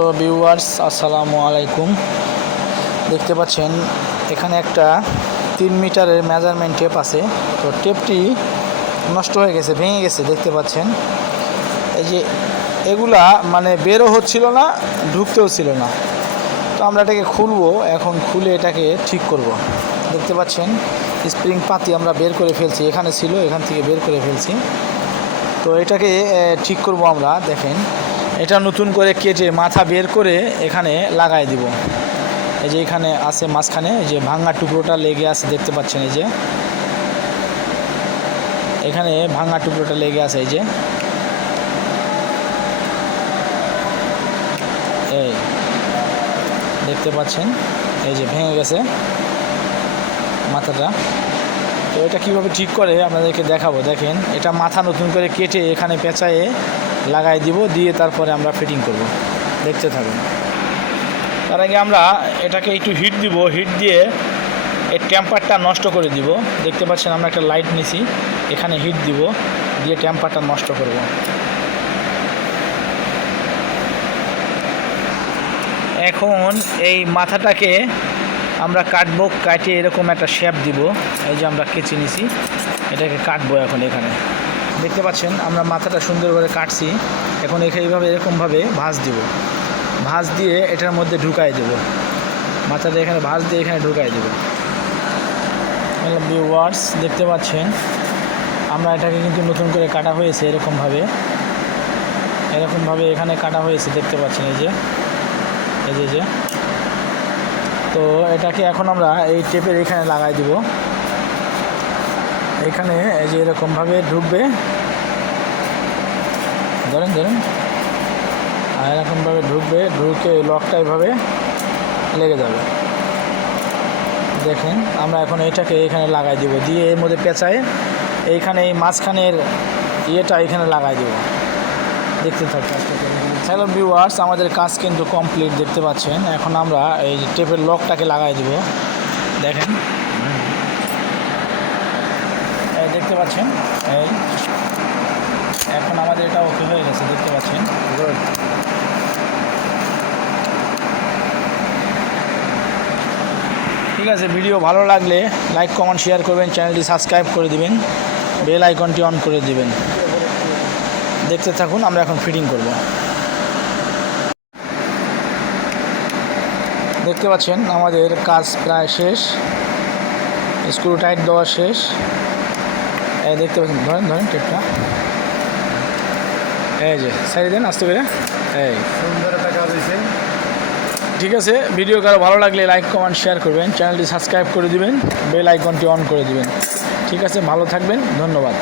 Hello viewers, আসসালামু আলাইকুম। দেখতে পাচ্ছেন এখানে একটা 3 মিটারের মেজারমেন্ট টেপ আছে। তো টেপটি নষ্ট হয়ে গেছে, ভেঙে গেছে। দেখতে পাচ্ছেন এই যে এগুলা মানে বেরও হচ্ছিল না, ঢুকতেও ছিল না। তো আমরা এটাকে খুলবো, এখন খুলে এটাকে ঠিক করব। দেখতে পাচ্ছেন স্প্রিং পাতি আমরা বের করে ফেলছি, এখানে ছিল, এখান থেকে বের করে ফেলছি। তো এটাকে ঠিক করব আমরা। দেখেন এটা নতুন করে কেটে মাথা বের করে এখানে লাগাই দিব। এই যে এখানে আছে মাঝখানে যে ভাঙা টুকরোটা লেগে আছে, দেখতে পাচ্ছেন এই যে এখানে ভাঙা টুকরোটা লেগে আছে। এই যে এই দেখতে পাচ্ছেন এই যে ভেঙে গেছে মাথাটা। তো এটা কীভাবে ঠিক করে আপনাদেরকে দেখাবো। দেখেন এটা মাথা নতুন করে কেটে এখানে পেঁচায়ে লাগাই দিব, দিয়ে তারপরে আমরা ফিটিং করব। দেখতে থাকুন। তার আগে আমরা এটাকে একটু হিট দিব, হিট দিয়ে এর টেম্পারটা নষ্ট করে দিব। দেখতে পাচ্ছেন আমরা একটা লাইট নিছি, এখানে হিট দিব, দিয়ে টেম্পারটা নষ্ট করব। এখন এই মাথাটাকে আমরা কাটবো, কাটে এরকম একটা শেপ দিব। এই যে আমরা কেচে নিছি, এটাকে কাটবো এখন। এখানে দেখতে পাচ্ছেন আমরা মাথাটা সুন্দর করে কাটছি। এখন এইভাবে এরকমভাবে ভাঁজ দিব, ভাঁজ দিয়ে এটার মধ্যে ঢুকাই দেব। মাথাটা এখানে ভাঁজ দিয়ে এখানে ঢুকাই দেব। ভিউয়ার্স দেখতে পাচ্ছেন আমরা এটাকে কিন্তু নতুন করে কাটা হয়েছে, এরকমভাবে এখানে কাটা হয়েছে। দেখতে পাচ্ছেন এই যে তো এটাকে এখন আমরা এই টেপের এখানে লাগাই দিব। এখানে এই যে এরকমভাবে ঢুকবে, ধরেন আর এরকমভাবে ঢুকবে, ঢুকে লকটা এভাবে লেগে যাবে। দেখেন আমরা এখন এটাকে এখানে লাগাই দিব, দিয়ে এর মধ্যে পেঁচায় এইখানে এই মাঝখানের ইয়েটা এখানে লাগাই দিব। দেখতে থাকবে। হ্যালো ভিউয়ার্স, আমাদের কাজ কিন্তু কমপ্লিট। দেখতে পাচ্ছেন এখন আমরা এই টেপের লকটাকে লাগাই দিব। দেখেন দেখতে পাচ্ছেন এই এখন আমাদের এটা ওকে হয়ে গেছে। দেখতে পাচ্ছেন ঠিক আছে। ভিডিও ভালো লাগলে লাইক কমেন্ট শেয়ার করবেন, চ্যানেলটি সাবস্ক্রাইব করে দিবেন, বেল আইকনটি অন করে দিবেন। দেখতে থাকুন, আমরা এখন ফিটিং করব। দেখতে পাচ্ছেন আমাদের কাজ প্রায় শেষ, স্ক্রু টাইট দেওয়া শেষ। দেখতে পাচ্ছেন, ধরেন টেপটা এই যে সাইড দেন আস্তে করে। এই সুন্দর একটা কাজ হয়েছে। ঠিক আছে, ভিডিও কারো ভালো লাগলে লাইক কমেন্ট শেয়ার করবেন, চ্যানেলটি সাবস্ক্রাইব করে দিবেন, বেল আইকনটি অন করে দিবেন। ঠিক আছে, ভালো থাকবেন, ধন্যবাদ।